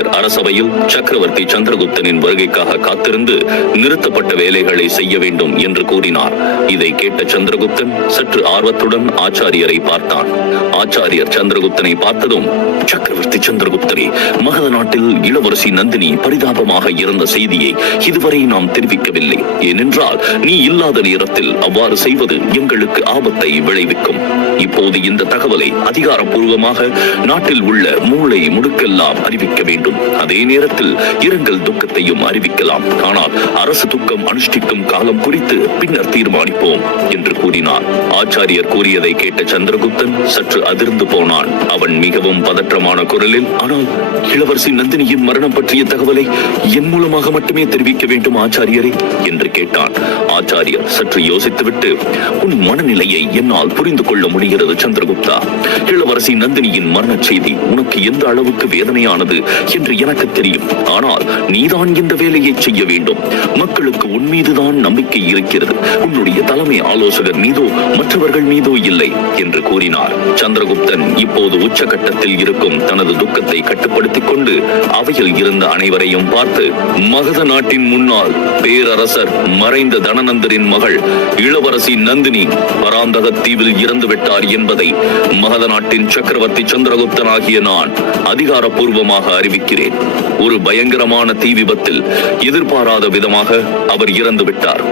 ஆச்சாரியர் அரசவையில் சக்கரவர்த்தி சந்திரகுப்தனின் வருகைக்காக காத்திருந்து நிறுத்தப்பட்ட வேலைகளை செய்ய வேண்டும் என்று கூறினார். இதை கேட்ட சந்திரகுப்தன் சற்று ஆர்வத்துடன் ஆச்சாரியரை பார்த்தான். ஆச்சாரியர் சந்திரகுப்தனை பார்த்ததும், சக்கரவர்த்தி சந்திரகுப்தரே, மகத நாட்டில் இளவரசி நந்தினி பரிதாபமாக இறந்த செய்தியை இதுவரை நாம் தெரிவிக்கவில்லை. ஏனென்றால் நீ இல்லாத நேரத்தில் அவ்வாறு செய்வது எங்களுக்கு ஆபத்தை விளைவிக்கும். இப்போது இந்த தகவலை அதிகாரப்பூர்வமாக நாட்டில் உள்ள மூளை முடுக்கெல்லாம் அறிவிக்க வேண்டும். அதே நேரத்தில் இரங்கல் துக்கத்தையும் அறிவிக்கலாம். ஆனால் அரசு துக்கம் அனுஷ்டிக்கும் காலம் குறித்து பின்னர் தீர்மானிப்போம் என்று கூறினார். ஆச்சாரியர் கூறியதை கேட்ட சந்திரகுப்தன் சற்று அதிர்ந்து போனான். அவன் மிகவும் பதற்றமான குரலில், ஆனால் இளவரசி நந்தினியின் மரணம் பற்றிய தகவலை என் மூலமாக மட்டுமே தெரிவிக்க வேண்டும் ஆச்சாரியரே என்று கேட்டான். ஆச்சாரியர் சற்று யோசித்துவிட்டு, உன் மனநிலையை என்னால் புரிந்து கொள்ள முடிகிறது சந்திரகுப்தா. இளவரசி நந்தினியின் மரண செய்தி உனக்கு எந்த அளவுக்கு வேதனையானது என்று எனக்கு தெரியும். ஆனால் நீதான் இந்த வேலையை செய்ய வேண்டும். மக்களுக்கு உன் மீதுதான் நம்பிக்கை இருக்கிறது. உன்னுடைய தலைமை ஆலோசகர் மீதோ மற்றவர்கள் மீதோ இல்லை என்று கூறினார். சந்திரகுப்தன் இப்போது உச்சகட்டத்தில் இருக்கும் தனது துக்கத்தை கட்டுப்படுத்திக் கொண்டு அவையில் இருந்த அனைவரையும் பார்த்து, மகத நாட்டின் முன்னாள் பேரரசர் மறைந்த தனநந்தரின் மகள் இளவரசி நந்தினி பராந்தக தீவில் இறந்து விட்டார் என்பதை மகத நாட்டின் சக்கரவர்த்தி சந்திரகுப்தன் ஆகிய நான் அதிகாரப்பூர்வமாக அறிவிக்கிறேன். ஒரு பயங்கரமான தீ விபத்தில் எதிர்பாராத விதமாக அவர் இறந்து விட்டார்.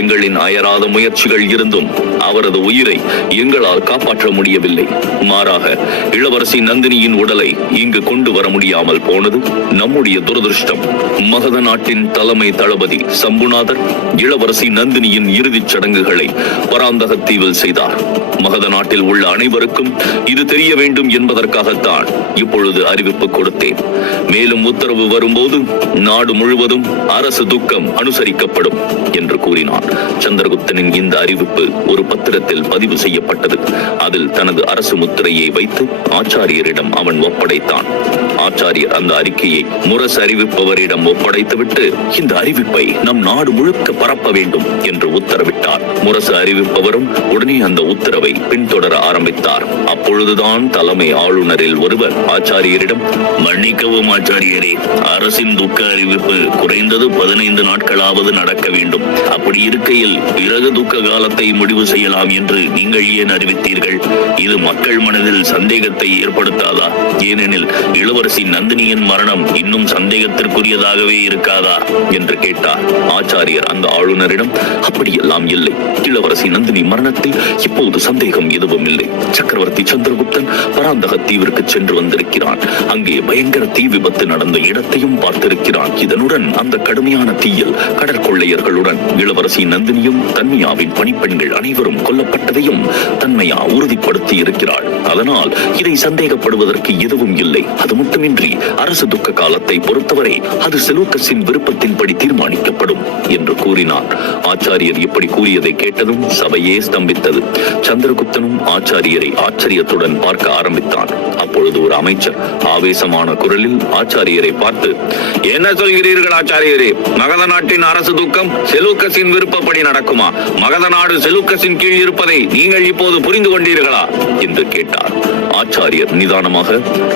எங்களின் அயராத முயற்சிகள் இருந்தும் அவரது உயிரை எங்களால் காப்பாற்ற முடியவில்லை. மாறாக இளவரசி நந்தினியின் உடலை இங்கு கொண்டு வர முடியாமல் போனது நம்முடைய துரதிருஷ்டம். மகத நாட்டின் தலைமை தளபதி சம்புநாதர் இளவரசி நந்தினியின் இறுதிச் சடங்குகளை பராந்தக தீவில் செய்தார். மகத நாட்டில் உள்ள அனைவருக்கும் இது தெரிய வேண்டும் என்பதற்காகத்தான் இப்பொழுது அறிவிப்பு கொடுத்தேன். மேலும் உத்தரவு வரும்போது நாடு முழுவதும் அரசு துக்கம் அனுசரிக்கப்படும் என்று கூறினார். சந்திரகுப்தனின் இந்த அறிவிப்பு ஒரு பத்திரத்தில் பதிவு செய்யப்பட்டது. அதில் தனது அரசு முத்திரையை வைத்து ஆச்சாரியரிடம் அவன் ஒப்படைத்தான். ஆச்சாரியர் அந்த அறிக்கையை முரசு அறிவிப்பவரிடம் ஒப்படைத்துவிட்டு, இந்த அறிவிப்பை நம் நாடு முழுக்க பரப்ப வேண்டும் என்று உத்தரவிட்டார். முரசு அறிவிப்பவரும் உடனே அந்த உத்தரவை பின்தொடர ஆரம்பித்தார். அப்பொழுதுதான் தலைமை ஆளுநரில் ஒருவர் ஆச்சாரியரிடம், மன்னிக்கவும் ஆச்சாரியரே, அரசின் துக்க அறிவிப்பு குறைந்தது 15 நாட்களாவது நடக்க வேண்டும். அப்படி இருக்கையில் பிறகு துக்க காலத்தை முடிவு செய்யலாம் என்று நீங்கள் ஏன் அறிவித்தீர்கள்? இது மக்கள் மனதில் சந்தேகத்தை ஏற்படுத்தாதா? ஏனெனில் இளவரசி நந்தினியின் மரணம் இன்னும் சந்தேகத்திற்குரியதாகவே இருக்காதா என்று கேட்டார். ஆச்சாரியர் அந்த ஆளுநரிடம், அப்படியெல்லாம் இல்லை. இளவரசி நந்தினி மரணத்தில் இப்போது சந்தேகம் எதுவும் இல்லை. சக்கரவர்த்தி சந்திரகுப்தன் பராந்தக தீவிற்கு சென்று வந்திருக்கிறான். அங்கே பயங்கர தீ விபத்து நடந்த இடத்தையும் பார்த்திருக்கிறான். இதனுடன் அந்த கடுமையான தீயில் கடற்கொள்ளையர்களுடன் இளவரசி நந்தினியும் தன்மையாவின் பணிப்பெண்கள் அனைவரும் கொல்லப்பட்டதையும் தன்மையா உறுதிப்படுத்தி இருக்கிறாள். அதனால் இதை சந்தேகப்படுவதற்கு எதுவும் இல்லை. அது மட்டுமின்றி அரசு துக்க காலத்தை பொறுத்தவரை அது செலூக்கஸின் விருப்பத்தின்படி தீர்மானிக்கப்படும் என்று கூறினார். ஆச்சாரியர் இப்படி கூறியதை கேட்டதும் சபையே ஸ்தம்பித்தது. சந்திரகுப்தனும் ஆச்சாரியரை ஆச்சரியத்துடன் பார்க்க ஆரம்பித்தான். அப்பொழுது ஒரு அமைச்சர் ஆவேசமான குரலில் ஆச்சாரியரை பார்த்து, என்ன சொல்கிறீர்கள் ஆச்சாரியரே? மகத நாட்டின் அரசு துக்கம் செலூக்கஸின் விருப்பப்படி நடக்குமா? மகத நாடு செலூக்கஸின் கீழ் இருப்பதை நீங்கள் இப்போது புரிந்து கொண்டீர்களா என்று கேட்டார். ஆச்சாரியர் நிதானமாக,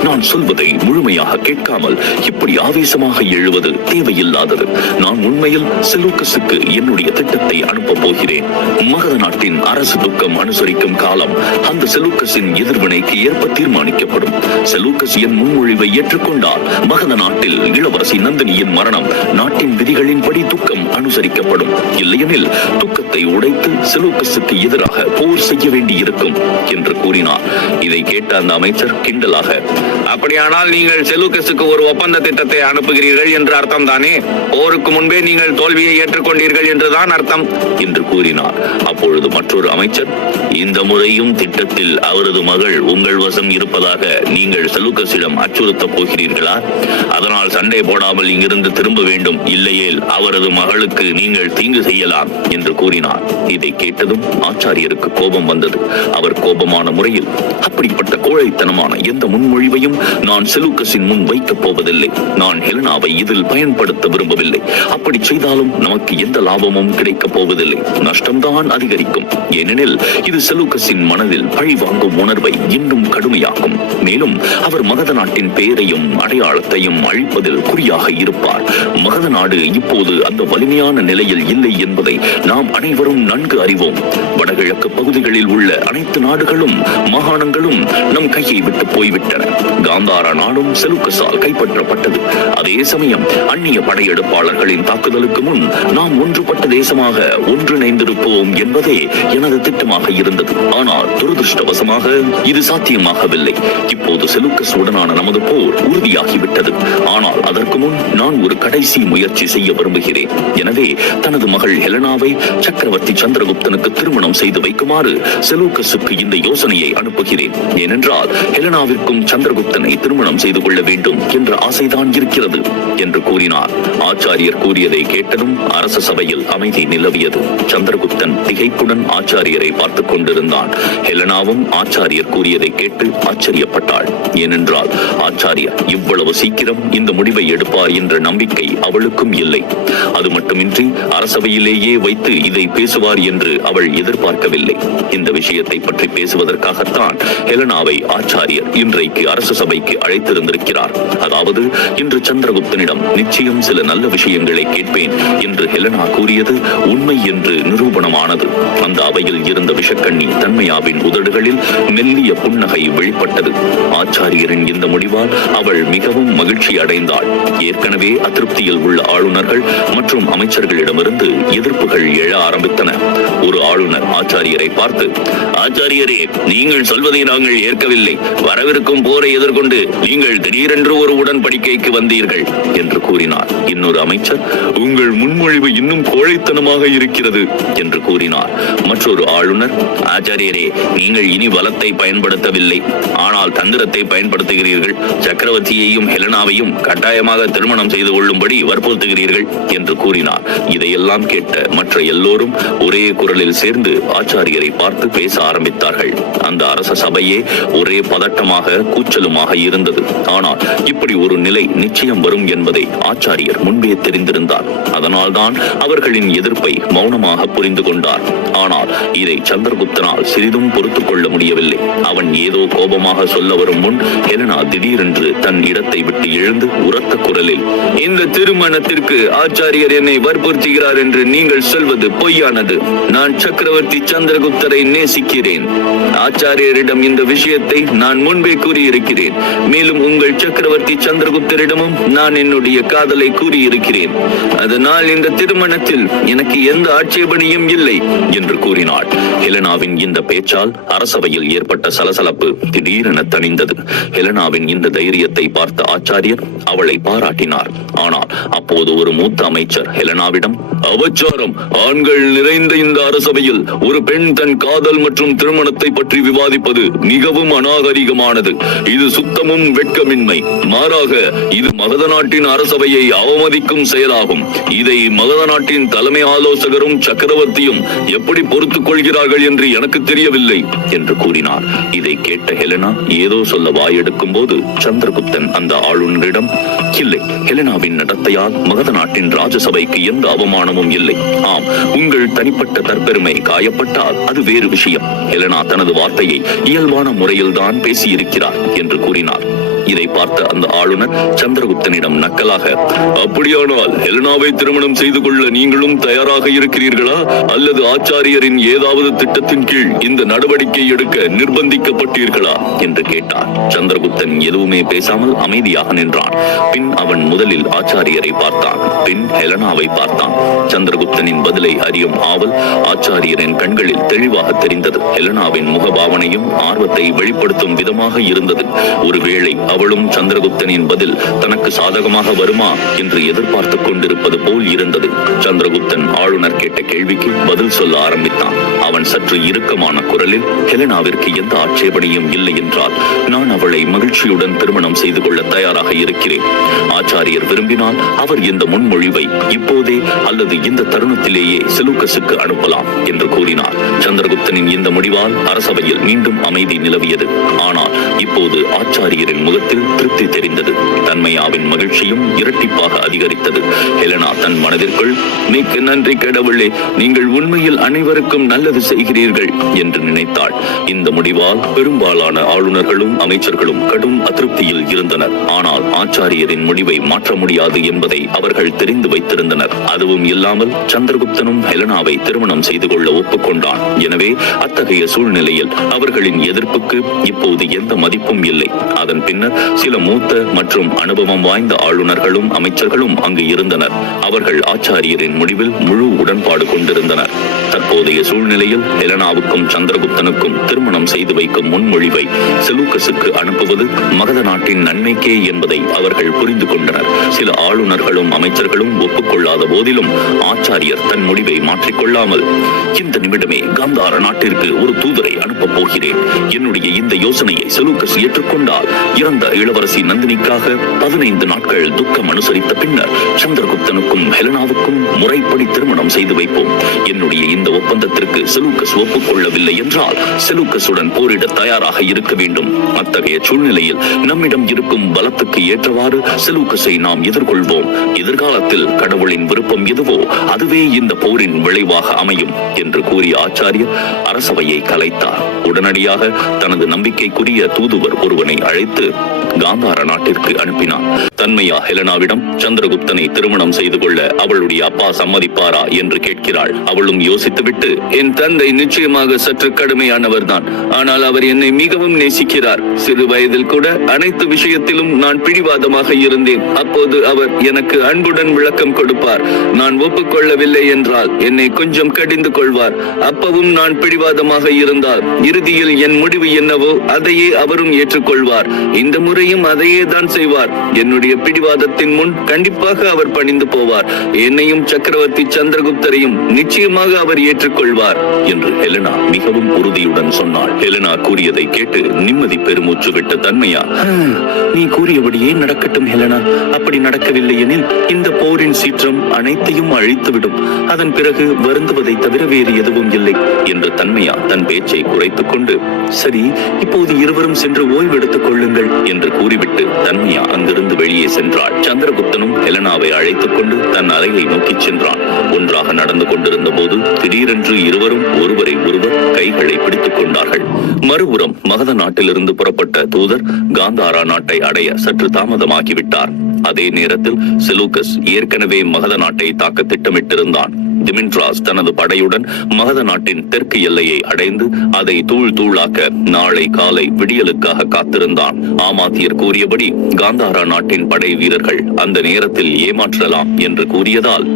நான் சொல்வதை முழுமையாக கேட்காமல் இப்படி ஆவேசமாக எழுவது தேவையில்லாதது. நான் உண்மையில் செலூக்கஸுக்கு என்னுடைய திட்டத்தை அனுப்ப போகிறேன். மகத நாட்டின் அரசு துக்கம் அனுசரிக்கும் காலம் அந்த செலூக்கஸின் எதிர்வினைக்கு ஏற்ப தீர்மானிக்கப்படும். செலூக்கஸ் என் முன்மொழிவை ஏற்றுக்கொண்டால் மகத நாட்டில் இளவரசி நந்தினியின் மரணம் நாட்டின் விதிகளின்படி துக்கம் அனுசரிக்கப்படும். இல்லையெனில் துக்கத்தை உடைத்து செலூக்கஸுக்கு எதிராக போர் செய்ய வேண்டியிருக்கும் என்று கூறினார். இதை கேட்ட அந்த அமைச்சர் கிண்டலாக, அப்படியானால் நீங்கள் செலூக்கஸுக்கு ஒரு ஒப்பந்த திட்டத்தை அனுப்புகிறீர்கள் என்று அர்த்தம் தானே? போருக்கு முன்பே நீங்கள் தோல்வியை ஏற்றுக்கொண்டீர்கள் என்றுதான் அர்த்தம் என்று கூறினார். அப்பொழுது மற்றொரு அமைச்சர், இந்த முறையும் திட்டத்தில் அவரது மகள் உங்கள் வசம் இருப்பதாக நீங்கள் செலூக்கஸிடம் அச்சுறுத்தப் போகிறீர்களா? அதனால் சண்டை போடாமல் இங்கிருந்து திரும்ப வேண்டும். இல்லையேல் அவரது மகளுக்கு நீங்கள் தீங்கு செய்யலாம் என்று கூறினார். இதை கேட்டதும் ஆச்சாரியருக்கு கோபம் வந்தது. அவர் கோபமான முறையில், அப்படிப்பட்ட கோழைத்தனமான எந்த முன்மொழிவையும் நான் செலூக்கஸின் முன் வைக்கப் போவதில்லை. நான் ஹெலனாவை இதில் பயன்படுத்த விரும்பவில்லை. அப்படி செய்தாலும் நமக்கு எந்த லாபமும் கிடைக்கப் போவதில்லை. நஷ்டம்தான் அதிகரிக்கும். ஏனெனில் இது செலூக்கஸின் மனதில் பழி வாங்கும் உணர்வை இன்னும் கடுமையாக்கும். மேலும் அவர் மகத நாட்டின் பெயரையும் அடையாளத்தையும் அழிப்பதில் குறியாக இருப்பார். மகத நாடு இப்போது அந்த வலிமையான நிலையில் இல்லை என்பதை நாம் அனைவரும் நன்கு அறிவோம். வடகிழக்கு பகுதிகளில் உள்ள அனைத்து நாடுகளும் மாகாணங்களும் நம் கையை விட்டு போய்விட்டன. காந்தாரா நாடும் செலூக்கஸால் கைப்பற்றப்பட்டது. அதே சமயம் அந்நிய படையெடுப்பாளர்களின் தாக்குதலுக்கு முன் நாம் ஒன்றுபட்ட தேசமாக ஒன்றிணைந்திருப்போம் என்பதே எனது திட்டமாக இருந்தது. ஆனால் துரதிருஷ்டவசமாக இது சாத்தியமாகவில்லை. இப்போது செலூக்கஸ் உடனான நமது போர் உறுதியாகிவிட்டது. ஆனால் அதற்கு முன் நான் ஒரு கடைசி முயற்சி செய்ய விரும்புகிறேன். எனவே தனது மகள் ஹெலனாவை சக்கரவர்த்தி சந்திரகுப்தனுக்கு திருமணம் செய்து வைக்குமாறு செலூக்கஸுக்கு இந்த யோசனையை அனுப்புகிறேன். ஏனென்றால் ஹெலனாவிற்கும் சந்திரகுப்தனை திருமணம் செய்து கொள்ள வேண்டும் என்ற ஆசைதான் இருக்கிறது என்று கூறினார். ஆச்சாரியர் கூறியதை கேட்டதும் அரச சபையில் அமைதி நிலவியது. சந்திரகுப்தன் திகைப்புடன் ஆச்சாரியரை பார்த்துக் கொண்டிருந்தான். ஹெலனாவும் ஆச்சாரியர் கூறியதை கேட்டு ஆச்சரியப்பட்டாள். ஏனென்றால் ஆச்சாரியர் இவ்வளவு சீக்கிரம் இந்த முடிவை எடுப்பார் என்ற நம்பிக்கை அவளுக்கும் இல்லை. அது மட்டுமின்றி அரசவையிலேயே வைத்து இதை பேசுவார் என்று அவள் எதிர்பார்க்கவில்லை. இந்த விஷயத்தை பற்றி பேசுவதற்காகத்தான் ஹெலனாவை ஆச்சாரியர் இன்றைக்கு அரச சபைக்கு அழைத்திருந்திருக்கிறார். அதாவது இன்று சந்திரகுப்தனிடம் நிச்சயம் சில நல்ல விஷயங்களை கேட்பேன் என்று ஹெலனா கூறியது உண்மை என்று நிரூபணமானது. அந்த அவையில் இருந்த விஷக்கண்ணி தன்மையாவின் உதடுகளில் மெல்லிய புன்னகை வெளிப்பட்டது. ஆச்சாரியரின் இந்த முடிவால் அவள் மிகவும் மகிழ்ச்சி அடைந்தாள். ஏற்கனவே அதிருப்தியில் உள்ள ஆளுநர்கள் மற்றும் அமைச்சர்களிடமிருந்து எதிர்ப்புகள் எழ ஆரம்பித்தன. ஒரு ஆளுநர் ஆச்சாரியரை பார்த்து, ஆச்சாரியரே, நீங்கள் சொல்வதை நாங்கள் ஏற்கவில்லை. வரவிருக்கும் போரை எதிர்கொண்டு நீங்கள் திடீரென்று ஒரு உடன்படிக்கைக்கு வந்தீர்கள் என்று கூறினார். இன்னொரு அமைச்சர், உங்கள் முன்மொழிவு இன்னும் கோழைத்தனமாக இருக்கிறது என்று கூறினார். மற்றொரு ஆளுநர், ஆச்சாரியரே, நீங்கள் இனி பலத்தை பயன்படுத்தவில்லை, ஆனால் தந்திரத்தை பயன்படுத்துகிறீர்கள். சக்கரவர்த்தியையும் ஹெலனாவையும் கட்டாயமாக திருமணம் செய்து கொள்ளும்படி வற்புறுத்துகிறீர்கள் என்று கூறினார். இதையெல்லாம் கேட்ட மற்ற எல்லோரும் ஒரே குரலில் சேர்ந்து ஆச்சாரியரை பார்த்து பேச ஆரம்பித்தார்கள். அந்த அரச சபையே ஒரே பதட்டமாக கூச்சலுமாக இருந்தது. ஆனால் இப்படி ஒரு நிலை நிச்சயம் வரும் என்பதை ஆச்சாரியர் முன்பே தெரிந்திருந்தார். அதனால்தான் அவர்களின் எதிர்ப்பை மௌனமாக புரிந்து கொண்டார். ஆனால் இதை சந்திரகுப்தனால் சிறிதும் பொறுத்துக் கொள்ள முடியவில்லை. அவன் ஏதோ கோபமாக சொல்ல வரும் முன் ஹெலனா திடீரென்று தன் இடத்தை விட்டு எழுந்து உரத்த குரலில், இந்த திருமணத்திற்கு ஆச்சாரியர் என்னை வற்புறுத்துகிறார் என்று நீங்கள் சொல்வது பொய்யானது. நான் சக்கரவர்த்தி சந்திரகுப்தரை நேசிக்கிறேன். ஆச்சாரியரிடம் இந்த விஷயத்தை நான் முன்பே கூறியிருக்கிறேன். மேலும் உங்கள் சக்கரவர்த்தி சந்திரகுப்தரிடமும் நான் என்னுடைய காதலை கூறியிருக்கிறேன். அதனால் இந்த திருமணத்தில் எனக்கு எந்த ஆட்சேபனையும் இல்லை என்று கூறினாள். ஹெலனாவின் இந்த பேச்சால் அரசவையில் ஏற்பட்ட சலசலப்பு திடீரென தணிந்தது. ஹெலனாவின் இந்த தைரியத்தை பார்த்த ஆச்சாரியர் அவளை பாராட்டினார். ஆனால் அப்போது ஒரு மூத்த அமைச்சர் ஹெலனாவிடம், அபச்சாரம்! ஆண்கள் நிறைந்த இந்த அரசவையில் ஒரு பெண் தன் காதல் மற்றும் திருமணத்தை பற்றி விவாதிப்பது மிகவும் அநாகரிகமானது. இது சுத்தமும் வெட்கமின்மை. மாறாக இது மகத நாட்டின் அரசவையை அவமதிக்கும் செயலாகும். இதை மகத நாட்டின் தலைமை ஆலோசகரும் சக்கரவர்த்தியும் எப்படி பொறுத்துக் கொள்கிறார்கள் என்று எனக்கு தெரியவில்லை என்று கூறினார். இதை கேட்ட ஹெலனா ஏதோ சொல்ல வாயெடுக்கும் போது சந்திரகுப்தன் அந்த ஆளுநரிடம், இல்லை, ஹெலனாவின் நடத்தையால் மகத நாட்டின் ராஜசபைக்கு எந்த அவமானமும் இல்லை. ஆம், உங்கள் தனிப்பட்ட தற்பெருமை காயப்பட்டால் அது வேறு விஷயம். ஹெலனா தனது வார்த்தையை இயல்பான முறையில் தான் பேசியிருக்கிறார் என்று கூறினார். இதை பார்த்த அந்த ஆளுநர் சந்திரகுப்தனிடம் நக்கலாக, அப்படியானால் ஹெலனாவை திருமணம் செய்து கொள்ள நீங்களும் தயாராக இருக்கிறீர்களா, அல்லது ஆச்சாரியரின் ஏதாவது திட்டத்தின் கீழ் இந்த நடவடிக்கை எடுக்க நிர்பந்திக்கப்பட்டீர்களா என்று கேட்டார். சந்திரகுப்தன் எதுவுமே பேசாமல் அமைதியாக நின்றான். பின் அவன் முதலில் ஆச்சாரியரை பார்த்தான், பின் ஹெலனாவை பார்த்தான். சந்திரகுப்தனின் பதிலை அறியும் ஆவல் ஆச்சாரியரின் கண்களில் தெளிவாக தெரிந்தது. ஹெலனாவின் முகபாவனையும் ஆர்வத்தை வெளிப்படுத்தும் விதமாக இருந்தது. ஒருவேளை அவளும் சந்திரகுப்தனின் பதில் தனக்கு சாதகமாக வருமா என்று எதிர்பார்த்துக் கொண்டிருப்பது போல் இருந்தது. சந்திரகுப்தன் ஆளுநர் கேட்ட கேள்விக்கு பதில் சொல்ல ஆரம்பித்தான். அவன் சற்று இறுக்கமான குரலில், ஹெலனாவிற்கு எந்த ஆட்சேபனையும் இல்லை என்றால் நான் அவளை மகிழ்ச்சியுடன் திருமணம் செய்து கொள்ள தயாராக இருக்கிறேன். ஆச்சாரியர் விரும்பினால் அவர் இந்த முன்மொழிவை இப்போதே அல்லது இந்த தருணத்திலேயே செலூக்கஸுக்கு அனுப்பலாம் என்று கூறினார். சந்திரகுப்தனின் இந்த முடிவால் அரசவையில் மீண்டும் அமைதி நிலவியது. ஆனால் இப்போது இப்போது ஆச்சாரியரின் முகத்தில் திருப்தி தெரிந்தது. தன்மையாவின் மகிழ்ச்சியும் இரட்டிப்பாக அதிகரித்தது. ஹெலனா தன் மனதிற்குள், மிக்க நன்றி கடவுளே, நீங்கள் உண்மையில் அனைவருக்கும் நல்லது செய்கிறீர்கள் என்று நினைத்தாள். இந்த முடிவால் பெரும்பாலான ஆளுநர்களும் அமைச்சர்களும் கடும் அதிருப்தியில் இருந்தனர். ஆனால் ஆச்சாரியரின் முடிவை மாற்ற முடியாது என்பதை அவர்கள் தெரிந்து வைத்திருந்தனர். அதுவும் இல்லாமல் சந்திரகுப்தனும் ஹெலனாவை திருமணம் செய்து கொள்ள ஒப்புக்கொண்டான். எனவே அத்தகைய சூழ்நிலையில் அவர்களின் எதிர்ப்புக்கு இப்போது எந்த மதிப்பும் இல்லை. அதன் பின்னர் சில மூத்த மற்றும் அனுபவம் வாய்ந்த ஆளுநர்களும் அமைச்சர்களும் அங்கு இருந்தனர். அவர்கள் ஆச்சாரியரின் முடிவில் முழு உடன்பாடு கொண்டிருந்தனர். தற்போதைய சூழ்நிலையில் ஹெலனாவுக்கும் சந்திரகுப்தனுக்கும் திருமணம் செய்து வைக்கும் முன்மொழிவை செலூக்கஸுக்கு அனுப்புவது மகத நாட்டின் நன்மைக்கே என்பதை அவர்கள் புரிந்து கொண்டனர். சில ஆளுநர்களும் அமைச்சர்களும் ஒப்புக்கொள்ளாத போதிலும் ஆச்சாரியர் தன் முடிவை மாற்றிக்கொள்ளாமல், இந்த நிமிடமே காந்தார நாட்டிற்கு ஒரு தூதரை அனுப்பப் போகிறேன். என்னுடைய இந்த யோசனையை செலூக்கஸ் ஏற்றுக்கொண்டால் இறந்த இளவரசி நந்தினிக்காக 15 நாட்கள் துக்கம் அனுசரித்த பின்னர் சந்திரகுப்தனுக்கும் ஹெலனாவுக்கும் முறைப்படி திருமணம் செய்து வைப்போம். என்னுடைய இந்த ஒப்பந்தத்திற்கு செலூக்கஸ் ஒப்புக்கொள்ளவில்லை என்றால் செலூக்கஸுடன் போரிட தயாராக இருக்க வேண்டும். அத்தகைய சூழ்நிலையில் நம்மிடம் இருக்கும் பலத்துக்கு ஏற்றவாறு செலூக்கஸை நாம் எதிர்கொள்வோம். எதிர்காலத்தில் கடவுளின் விருப்பம் எதுவோ அதுவே இந்த போரின் விளைவாக அமையும் என்று கூறிய ஆச்சாரியர் அரசவையை கலைத்தார். உடனடியாக தனது நம்பிக்கைக்குரிய தூதுவர் ஒருவனை அழைத்து காந்தார நாட்டிற்கு அனுப்பினார். தன்மையா ஹெலனாவிடம் சந்திரகுப்தனை திருமணம் செய்து கொள்ள அவளுடைய அப்பா சம்மதிப்பாரா என்று கேட்கிறாள். அவளும் யோசித்துவிட்டு, என் தந்தை நிச்சயமாக சற்று கடுமையானவர் தான். ஆனால் அவர் என்னை மிகவும் நேசிக்கிறார். சிறு வயதில் கூட அனைத்து விஷயத்திலும் நான் பிடிவாதமாக இருந்தேன். அப்போது அவர் எனக்கு அன்புடன் விளக்கம் கொடுப்பார். நான் ஒப்புக்கொள்ளவில்லை என்றால் என்னை கொஞ்சம் கடிந்து கொள்வார். அப்பவும் நான் பிடிவாதமாக இருந்தால் இறுதியில் என் முடிவு என்னவோ அதையே அவரும் ஏற்றுக்கொள்வார். இந்த முறையும் அதையே தான் செய்வார். என்னுடைய பிடிவாதத்தின் முன் கண்டிப்பாக அவர் பணிந்து போவார். என்னையும் சக்கரவர்த்தி சந்திரகுப்தரையும் நிச்சயமாக அவர் ஏற்றுக்கொள்வார் என்று ஹெலனா மிகவும் உறுதியுடன் சொன்னாள். ஹெலனா கூறியதை கேட்டு நிம்மதி பெருமூச்சு விட்ட தன்மையா, நீ கூறியபடியே நடக்கட்டும் ஹெலனா. அப்படி நடக்கவில்லை எனில் இந்த போரின் சீற்றம் அனைத்தையும் அழித்துவிடும். அதன் பிறகு வருந்துவதை தவிர வேறு எதுவும் இல்லை என்று தன்மையா தன் பேச்சை குறைத்துக் கொண்டு, சரி, இப்போது இருவரும் சென்று ஓய்வெடுத்துக் கொள்ளுங்கள் என்று கூறிவிட்டு தன்மையா அங்கிருந்து வெளியே சென்றாள். சந்திரகுப்தனும் ஹெலனாவை அழைத்துக் கொண்டு தன் அறையை நோக்கி சென்றான். ஒன்றாக நடந்து கொண்டிருந்த போது திடீரென்று இருவரும் ஒருவரை ஒருவர் கைகளை பிடித்துக் கொண்டார்கள். மறுபுறம் மகத நாட்டிலிருந்து புறப்பட்ட தூதர் காந்தாரா நாட்டை அடைய சற்று தாமதமாகிவிட்டார். அதே நேரத்தில் செலூக்கஸ் ஏற்கனவே மகத நாட்டை தாக்க திட்டமிட்டிருந்தான். டிமிட்ராஸ் தனது படையுடன் மகத நாட்டின் தெற்கு எல்லையை அடைந்து அதை தூள் தூளாக்க நாளை காலை விடியலுக்காக காத்திருந்தான். ஆமாத்தியர் கூறியபடி காந்தாரா நாட்டின் படை வீரர்கள் அந்த நேரத்தில் ஏமாற்றலாம் என்று கூறியதால்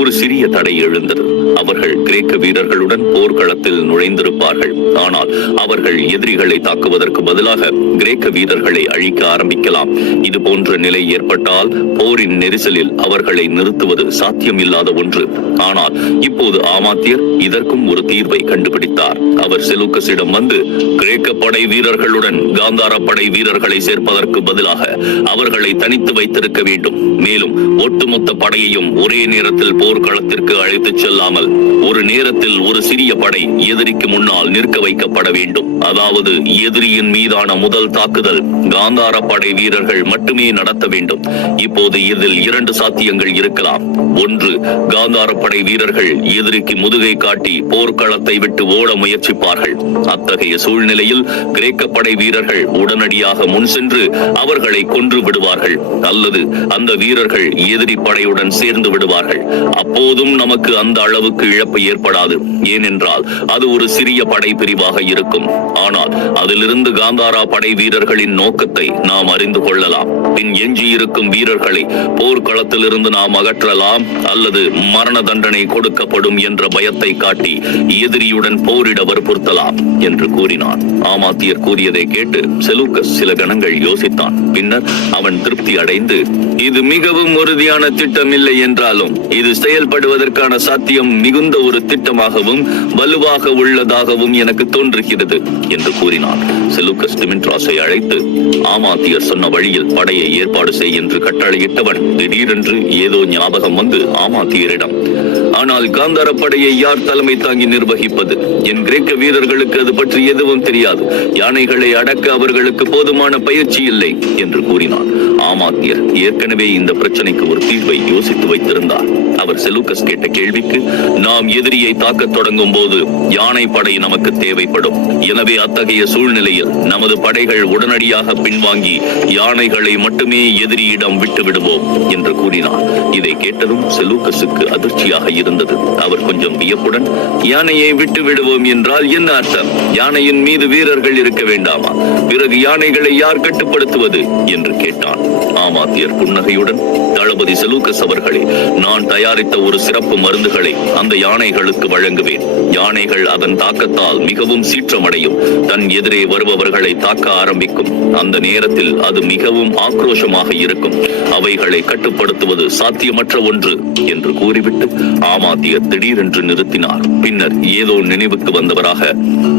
ஒரு சிறிய தடை எழுந்தது. அவர்கள் கிரேக்க வீரர்களுடன் போர்க்களத்தில் நுழைந்திருப்பார்கள். ஆனால் அவர்கள் எதிரிகளை தாக்குவதற்கு பதிலாக கிரேக்க வீரர்களை அழிக்க ஆரம்பிக்கலாம். இது போன்ற நிலை ஏற்பட்டால் போரின் நெரிசலில் அவர்களை நிறுத்துவது சாத்தியமில்லாத ஒன்று. ஆனால் இப்போது ஆமாத்தியர் இதற்கும் ஒரு தீர்வை கண்டுபிடித்தார். அவர் செலூக்கஸிடம் வந்து, கிரேக்க படை வீரர்களுடன் காந்தார படை வீரர்களை சேர்ப்பதற்கு பதிலாக அவர்களை தனித்து வைத்திருக்க வேண்டும். மேலும் ஒட்டுமொத்த படையையும் ஒரே நேரத்தில் போர்க்களத்திற்கு அழைத்துச் செல்லாமல் ஒரு நேரத்தில் ஒரு சிறிய படை எதிரிக்கு முன்னால் நிற்க வைக்கப்பட வேண்டும். அதாவது எதிரியின் மீதான முதல் தாக்குதல் காந்தார படை வீரர்கள் மட்டுமே நடத்த வேண்டும். இப்போது இதில் 2 சாத்தியங்கள் இருக்கலாம். ஒன்று, காந்தார படை வீரர்கள் எதிரிக்கு முதுகை காட்டி போர்க்களத்தை விட்டு ஓட முயற்சிப்பார்கள். அத்தகைய சூழ்நிலையில் கிரேக்க படை வீரர்கள் உடனடியாக முன் சென்று அவர்களை கொன்று விடுவார்கள். அல்லது அந்த வீரர்கள் எதிரி படையுடன் சேர்ந்து விடுவார்கள். அப்போதும் நமக்கு அந்த அளவுக்கு இழப்பு ஏற்படாது. ஏனென்றால் அது ஒரு சிறிய படை பிரிவாக இருக்கும். ஆனால் அதிலிருந்து காந்தாரா படை வீரர்களின் நோக்கத்தை நாம் அறிந்து கொள்ளலாம். பின் எஞ்சியிருக்கும் வீரர்களை போர்க்களத்திலிருந்து நாம் அகற்றலாம் அல்லது மரண தண்டனை கொடுக்கப்படும் என்ற பயத்தை காட்டி எதிரியுடன் போரிட வற்புறுத்தலாம் என்று கூறினான். ஆமாத்தியர் கூறியதை கேட்டு செலூக்கஸ் சில கணங்கள் யோசித்தான். பின்னர் அவன் திருப்தி அடைந்து, இது மிகவும் உறுதியான திட்டம் இல்லை என்றாலும் இது செயல்படுவதற்கான சாத்தியம் மிகுந்த ஒரு திட்டமாகவும் வலுவாக உள்ளதாகவும் எனக்கு தோன்றுகிறது என்று கூறினான். செலூக்கஸ் டிமிட்ராஸை அழைத்து ஆமாத்தியர் சொன்ன வழியில் படையை படையை ஏற்பாடு செய் என்று கட்டளையிட்டவன் திடீரென்று ஏதோ ஞாபகம் வந்து ஆமாத்தியரிடம், ஆனால் காந்தார படையை யார் தலைமை தாங்கி நிர்வகிப்பது? என் கிரேக்க வீரர்களுக்கு அது பற்றி எதுவும் தெரியாது. யானைகளை அடக்க அவர்களுக்கு போதுமான பயிற்சி இல்லை என்று கூறினான். ஆமாத்தியர் ஏற்கனவே இந்த பிரச்சனைக்கு ஒரு தீர்வை யோசித்து வைத்திருந்தார். அவர் செலூக்கஸ் கேட்ட கேள்விக்கு, நாம் எதிரியை தாக்கத் தொடங்கும் போது யானை படை நமக்கு தேவைப்படும். எனவே அத்தகைய சூழ்நிலையில் நமது படைகள் உடனடியாக பின்வாங்கி யானைகளை மட்டுமே எதிரியிடம் விட்டு விடுவோம் என்று கூறினார். இதை கேட்டதும் செலூக்கஸுக்கு அதிர்ச்சியாக இருந்தது. அவர் கொஞ்சம் வியப்புடன், யானையை விட்டு விடுவோம் என்றால் என்ன அர்த்தம்? யானையின் மீது வீரர்கள் இருக்க வேண்டாமா? பிறகு யானைகளை யார் கட்டுப்படுத்துவது என்று கேட்டான். ஆமாத்தியர் புன்னகையுடன், தளபதி செலூக்கஸ் அவர்களே, நான் தயாரித்த ஒரு சிறப்பு மருந்துகளை அந்த யானைகளுக்கு வழங்குவேன். யானைகள் அதன் தாக்கத்தால் மிகவும் சீற்றமடையும். தன் எதிரே வருபவர்களை தாக்க ஆரம்பிக்கும். அந்த நேரத்தில் அது மிகவும் ஆக்ரோஷமாக இருக்கும். அவைகளை கட்டுப்படுத்துவது சாத்தியமற்ற ஒன்று என்று கூறிவிட்டு ஆமாத்தியர் திடீரென்று நிறுத்தினார். பின்னர் ஏதோ நினைவுக்கு வந்தவராக,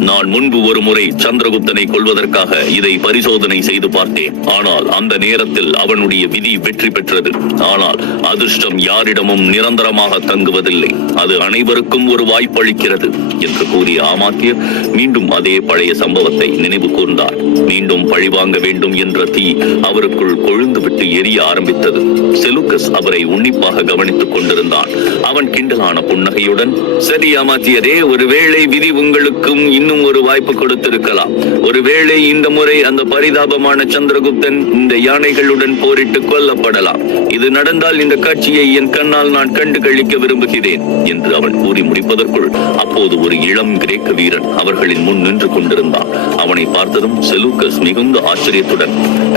நான் முன்பு ஒரு முறை சந்திரகுப்தனை கொல்வதற்காக இதை பரிசோதனை செய்து பார்த்தேன். ஆனால் அந்த நேரத்தில் அவனுடைய விதி வெற்றி பெற்றது. ஆனால் அதிர்ஷ்டம் யாரிடமும் நிரந்தரமாக தங்குவதில்லை. அது அனைவருக்கும் ஒரு வாய்ப்பளிக்கிறது என்று கூறிய ஆமாத்தியர் மீண்டும் அதே பழைய சம்பவத்தை நினைவு கூர்ந்தார். மீண்டும் பழிவாங்க வேண்டும் என்ற தீ அவருக்குள் கொழுந்துவிட்டு எரிய ஆரம்பித்தது. செலூக்கஸ் அவரை உன்னிப்பாக கவனித்துக் கொண்டிருந்தான். அவன் கிண்டலான புன்னகையுடன், சரி ஆமாத்தியரே, ஒருவேளை விதி உங்களுக்கும் இன்னும் ஒரு வாய்ப்பு கொடுத்திருக்கலாம். ஒருவேளை இந்த முறை அந்த பரிதாபமான சந்திரகுப்தன் இந்த யானைகளுடன் போரிட்டு கொல்லப்படலாம். இது நடந்தால் இந்த காட்சியை என் கண்ணால் நான் கண்டு கழிக்க விரும்புகிறேன் என்று அவன் கூறி முடிப்பதற்குள் அப்போது ஒரு இளம் கிரேக்க வீரன் அவர்களின் முன் நின்று கொண்டிருந்தான். அவனை பார்த்ததும் செலூக்கஸ் மிகுந்த ஆச்சரியத்துடன்,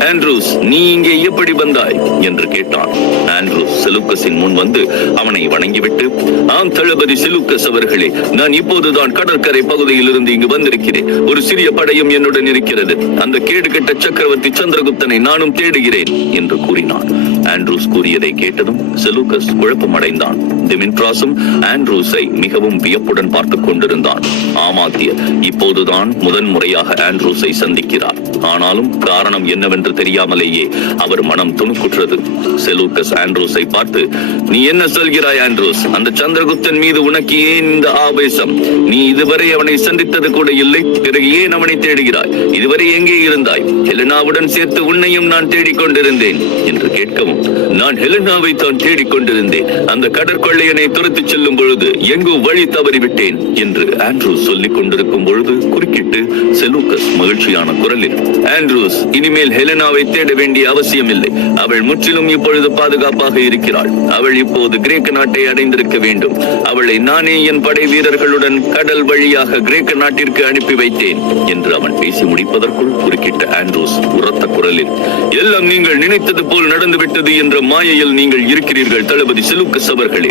ஆண்ட்ரூஸ், நீ இங்கே எப்படி வந்தாய் என்று கேட்டான். ஆண்ட்ரூஸ் செலூக்கஸின் முன் வந்து அவனை வணங்கிவிட்டு, ஆம் தளபதி செலூக்கஸ் அவர்களே, நான் இப்போதுதான் கடற்கரை பகுதியில் இருந்து இங்கு வந்திருக்கிறேன். ஒரு சிறிய படையும் என்னுடன் இருக்கிறது. அந்த கேடுகெட்ட சக்கரவர்த்தி சந்திரகுப்தனை நானும் தேடுகிறேன் என்று கூறினான். ஆண்ட்ரூஸ் கூறியதை கேட்டதும் செலூக்கஸ் குழப்பமடைந்தான். டிமிட்ராஸும் ஆண்ட்ரூஸை மிகவும் வியப்புடன் பார்த்துக் கொண்டிருந்தான். ஆமாத்தியர் இப்போதுதான் முதன்முறையாக ஆண்ட்ரூஸை சந்திக்கிறார். ஆனாலும் காரணம் என்னவென்று தெரியாமலேயே அவர் மனம் துணுக்குற்றது. செலூக்கஸ் ஆண்ட்ரூஸை பார்த்து, நீ என்ன சொல்கிறாய் ஆண்ட்ரூஸ்? அந்த சந்திரகுப்தன் மீது உனக்கு ஏன் இந்த ஆவேசம்? நீ இதுவரை அவனை சந்தித்தது கூட இல்லை. பிறகு ஏன் அவனை தேடுகிறாய்? இதுவரை எங்கே இருந்தாய்? ஹெலனாவுடன் சேர்த்து உன்னையும் நான் தேடிக்கொண்டிருந்தேன் என்று கேட்கவும், நான் ஹெலனாவை தான் தேடிக்கொண்டிருந்தேன். அந்த கடற்கொள்ளையனை துரத்துச் செல்லும் பொழுது எங்கோ வழி தவறிவிட்டேன் என்று ஆண்ட்ரூஸ் சொல்லிக் கொண்டிருக்கும் பொழுது குறுக்கிட்டு செலூக்கஸ் மகிழ்ச்சியான குரலில், ஆண்ட்ரூஸ், இனிமேல் ஹெலனாவை தேட வேண்டிய அவசியம் இல்லை. அவள் முற்றிலும் இப்பொழுது பாதுகாப்பாக இருக்கிறாள். அவள் இப்போது கிரேக்க நாட்டை அடைந்திருக்க வேண்டும். அவளை நானே என் படை வீரர்களுடன் கடல் வழியாக கிரேக்க நாட்டிற்கு அனுப்பி வைத்தேன் என்று அவன் பேசி முடிப்பதற்குள் குறுக்கிட்ட ஆண்ட்ரூஸ் உரத்த குரலில், எல்லாம் நீங்கள் நினைத்தது போல் நடந்துவிட்டது என்ற மாயையில் நீங்கள் இருக்கிறீர்கள் தளபதி செலூக்கஸ் அவர்களே.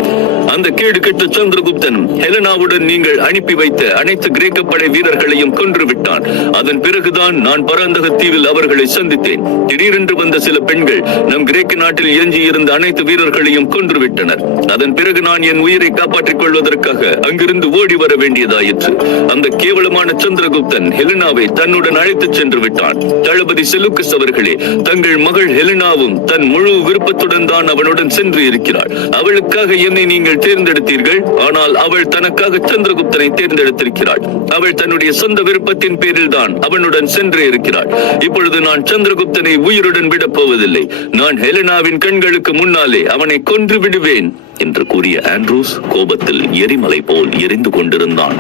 அந்த கேடு கெட்ட சந்திரகுப்தன் ஹெலனாவுடன் நீங்கள் அனுப்பி வைத்த அனைத்து கிரேக்க படை வீரர்களையும் கொன்று விட்டான். அதன் பிறகுதான் நான் பராந்தக தீவில் அவர்களை சந்தித்தேன். திடீரென்று வந்த சில பெண்கள் நம் கிரேக்க நாட்டில் எஞ்சி இருந்த அனைத்து வீரர்களையும் கொன்று விட்டனர். அதன் பிறகு நான் என் உயிரை காப்பாற்றிக் கொள்வதற்காக அங்கிருந்து ஓடி வர வேண்டியதாயிற்று. அந்த கேவலமான சந்திரகுப்தன் ஹெலனாவை தன்னுடன் அழைத்துச் சென்று விட்டான். தளபதி செலூக்கஸ் அவர்களே, தங்கள் மகள் ஹெலனாவும் தன் முழு விருப்பத்துடன் தான் அவனுடன் சென்று இருக்கிறாள். அவளுக்காக என்னை நீங்கள் தேர்ந்தெடுத்தீர்கள். ஆனால் அவள் தனக்காக சந்திரகுப்தனை தேர்ந்தெடுத்திருக்கிறாள். அவள் தன்னுடைய சொந்த விருப்பத்தின் பேரில் தான் அவனுடன் சென்றே இருக்கிறாள். இப்பொழுது நான் சந்திரகுப்தனை உயிருடன் விடப் போவதில்லை. நான் ஹெலனாவின் கண்களுக்கு முன்னாலே அவனை கொன்று விடுவேன் என்று கூறிய ஆண்ட்ரூஸ் கோபத்தில் எரிமலை போல் எரிந்து கொண்டிருந்தான்.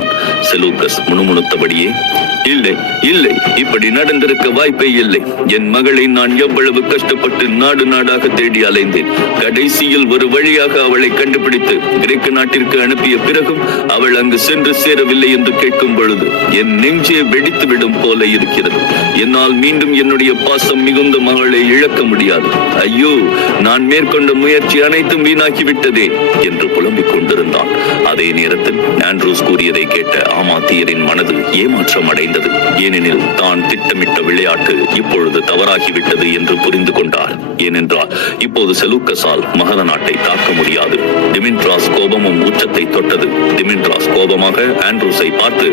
செலூக்கஸ் முணுமுணுத்தபடியே, இல்லை இல்லை, இப்படி நடந்திருக்க வாய்ப்பே இல்லை. என் மகளை நான் எவ்வளவு கஷ்டப்பட்டு நாடு நாடாக தேடி அலைந்தேன். கடைசியில் ஒரு வழியாக அவளை கண்டுபிடித்து கிரேக்க நாட்டிற்கு அனுப்பிய பிறகும் அவள் அங்கு சென்று சேரவில்லை என்று கேட்கும் பொழுது என் நெஞ்சே வெடித்து விடும் போல இருக்கிறது. என்னால் மீண்டும் என்னுடைய பாசம் மிகுந்த மகளை இழக்க முடியாது. ஐயோ, நான் மேற்கொண்ட முயற்சி அனைத்தும் வீணாக்கிவிட்டதே விட்டேன் என்று புலம்பிக் கொண்டிருந்தான். அதே நேரத்தில் ஆண்ட்ரூஸ் கூறியதை கேட்ட ஆமாத்தியரின் மனது ஏமாற்றம் அடைந்தது. ஏனெனில் தான் திட்டமிட்ட விளையாட்டு இப்பொழுது தவறாகிவிட்டது என்று புரிந்து கொண்டார். ஏனென்றால் இப்போது செலூக்கஸால் மகத நாட்டை தாக்க முடியாது. டிமிட்ராஸ் கோபமும் உச்சத்தை தொட்டது. டிமிட்ராஸ் கோபமாக ஆண்ட்ரூஸை பார்த்து,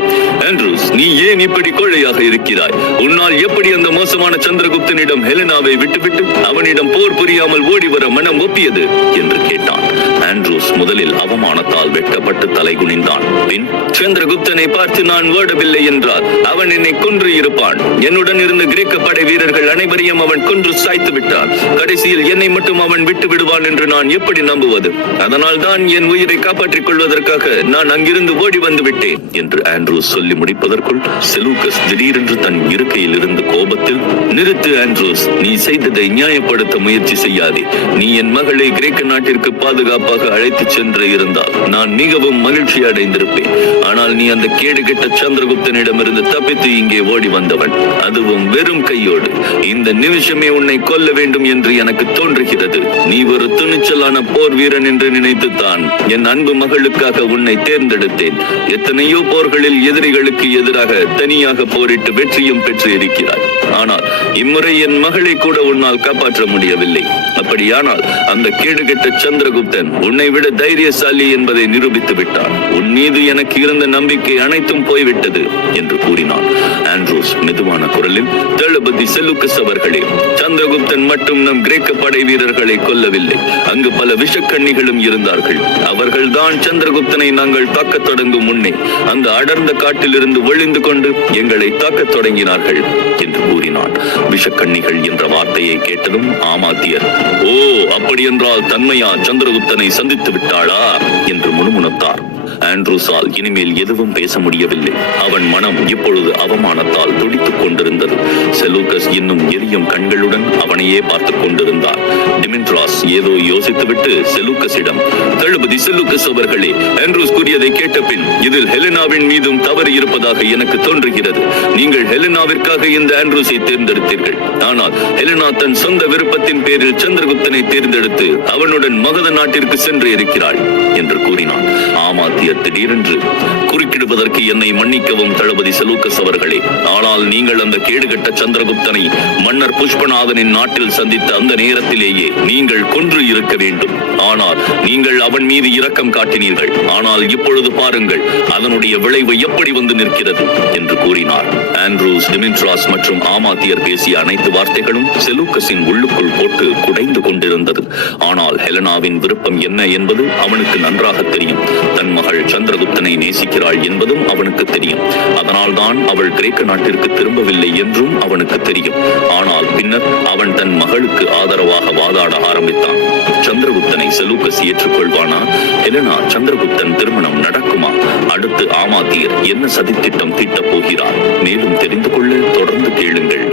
ஆண்ட்ரூஸ், நீ ஏன் இப்படி கோழையாக இருக்கிறாய்? உன்னால் எப்படி அந்த மோசமான சந்திரகுப்தனிடம் ஹெலனாவை விட்டுவிட்டு அவனிடம் போர் புரியாமல் ஓடி வர மனம் ஒப்பியது என்று கேட்டான். ஆண்ட்ரூஸ் முதலில் அவமானத்தால் வெட்கப்பட்டு தலை குனிந்தான். பின், சந்திரகுப்தனை பார்த்து நான் ஓடவில்லை என்றால் அவன் என்னை கொன்று இருப்பான். என்னுடன் இருந்த கிரேக்க படை வீரர்கள் அனைவரையும் அவன் கொன்று சாய்த்து விட்டான். கடைசியில் என்னை மட்டும் அவன் விட்டு விடுவான் என்று நான் எப்படி நம்புவது? அதனால் தான் என் உயிரை காப்பாற்றிக் கொள்வதற்காக நான் அங்கிருந்து ஓடி வந்து விட்டேன் என்று ஆண்ட்ரூஸ் சொல்லி முடிப்பதற்குள் செலூக்கஸ் திடீரென்று தன் இருக்கையில் இருந்து கோபத்தில், நிறுத்து ஆண்ட்ரூஸ், நீ செய்ததை நியாயப்படுத்த முயற்சி செய்யாதே. நீ என் மகளை கிரேக்க நாட்டிற்கு பாதுகாப்பாக அழைத்து சென்று இருந்தால் நான் மிகவும் மகிழ்ச்சி அடைந்திருப்பேன். ஆனால் நீ அந்த கேடு கெட்ட சந்திரகுப்தனிடமிருந்து தப்பித்து இங்கே ஓடி வந்தவன், அதுவும் வெறும் கையோடு. இந்த நிமிஷமே உன்னை கொல்ல வேண்டும் என்று எனக்கு தோன்றுகிறது. நீ ஒரு துணிச்சலான போர் வீரன் என்று நினைத்துத்தான் என் அன்பு மகளுக்காக உன்னை தேர்ந்தெடுத்தேன். எத்தனையோ போர்களில் எதிரிகளுக்கு எதிராக தனியாக போரிட்டு வெற்றியும் பெற்று இருக்கிறாய். ஆனால் இம்முறை என் மகளை கூட உன்னால் காப்பாற்ற முடியவில்லை. அப்படியானால் அந்த கேடுகெட்ட சந்திரகுப்தன் உன்னை விட தைரியசாலி என்பதை நிரூபித்து விட்டான். உன் மீது எனக்கு இருந்த நம்பிக்கை அனைத்தும் போய்விட்டது என்று கூறினான். ஆண்ட்ரூஸ் மெதுவான குரலில், தளபதி செலூக்கஸ் அவர்களே, சந்திரகுப்தன் மட்டும் நம் கிரேக்க படை வீரர்களை கொல்லவில்லை. அங்கு பல விஷக்கண்ணிகளும் இருந்தார்கள். அவர்கள்தான் சந்திரகுப்தனை நாங்கள் தாக்கத் தொடங்கும் முன்னே அந்த அடர்ந்த காட்டிலிருந்து ஒளிந்து கொண்டு எங்களை தாக்கத் தொடங்கினார்கள் என்று கூறினான். விஷக்கண்ணிகள் என்ற வார்த்தையை கேட்டதும் ஆமாத்தியர், ஓ, அப்படி என்றால் தன்மையா சந்திரகுப்தனை சந்தித்து விட்டாளா என்று முணுமுணுத்தார். ஆண்ட்ரூஸால் இனிமேல் எதுவும் பேச முடியவில்லை. அவன் மனம் இப்பொழுது அவமானத்தால் துடித்துக் கொண்டிருந்தது. செலூக்கஸ் இன்னும் எரியும் கண்களுடன் அவனையே பார்த்துக் கொண்டிருந்தார். டிமிட்ராஸ் ஏதோ யோசித்துவிட்டு செலூக்கஸிடம், தளபதி செலூக்கஸ் அவர்களே, ஆண்ட்ரூஸ் கூறியதை கேட்ட பின் இதில் ஹெலனாவின் மீதும் தவறு இருப்பதாக எனக்கு தோன்றுகிறது. நீங்கள் ஹெலனாவிற்காக இந்த ஆண்ட்ரூஸை தேர்ந்தெடுத்தீர்கள். ஆனால் ஹெலனா தன் சொந்த விருப்பத்தின் பேரில் சந்திரகுப்தனை தேர்ந்தெடுத்து அவனுடன் மகத நாட்டிற்கு சென்று இருக்கிறாள் என்று கூறினான். ஆமாத்தியர் திடீரென்று, குறுக்கிடுவதற்கு என்னை மன்னிக்கவும் தளபதி செலூக்கஸ் அவர்களே. ஆனால் நீங்கள் அந்த கேடுகட்ட சந்திரகுப்தனை மன்னர் புஷ்பநாதனின் நாட்டில் சந்தித்த அந்த நேரத்திலேயே நீங்கள் கொன்று இருக்க வேண்டும். ஆனால் நீங்கள் அவன் மீது இரக்கம் காட்டினீர்கள். ஆனால் இப்பொழுது பாருங்கள் அதனுடைய விளைவு எப்படி வந்து நிற்கிறது என்று கூறினார். ஆண்ட்ரூஸ், டிமிட்ராஸ் மற்றும் ஆமாத்தியர் பேசிய அனைத்து வார்த்தைகளும் செலூக்கஸின் உள்ளுக்குள் போட்டு குடைந்து கொண்டிருந்தது. ஆனால் ஹெலனாவின் விருப்பம் என்ன என்பது அவனுக்கு நன்றாக தெரியும். தன் மகள் சந்திரகுப்தனை நேசிக்கிறாள் என்பதும் அவனுக்கு தெரியும். அதனால்தான் அவள் கிரேக்க நாட்டிற்கு திரும்பவில்லை என்றும் அவனுக்கு தெரியும். ஆனால் பின்னர் அவன் தன் மகளுக்கு ஆதரவாக வாதாட ஆரம்பித்தான். சந்திரகுப்தனை செலூக்கஸ் ஏற்றுக்கொள்வானா? ஹெலனா சந்திரகுப்தன் திருமணம் நடக்குமா? அடுத்து ஆமாத்தியர் என்ன சதித்திட்டம் தீட்டப் போகிறார்? மேலும் தெரிந்து கொள்ள தொடர்ந்து கேளுங்கள்.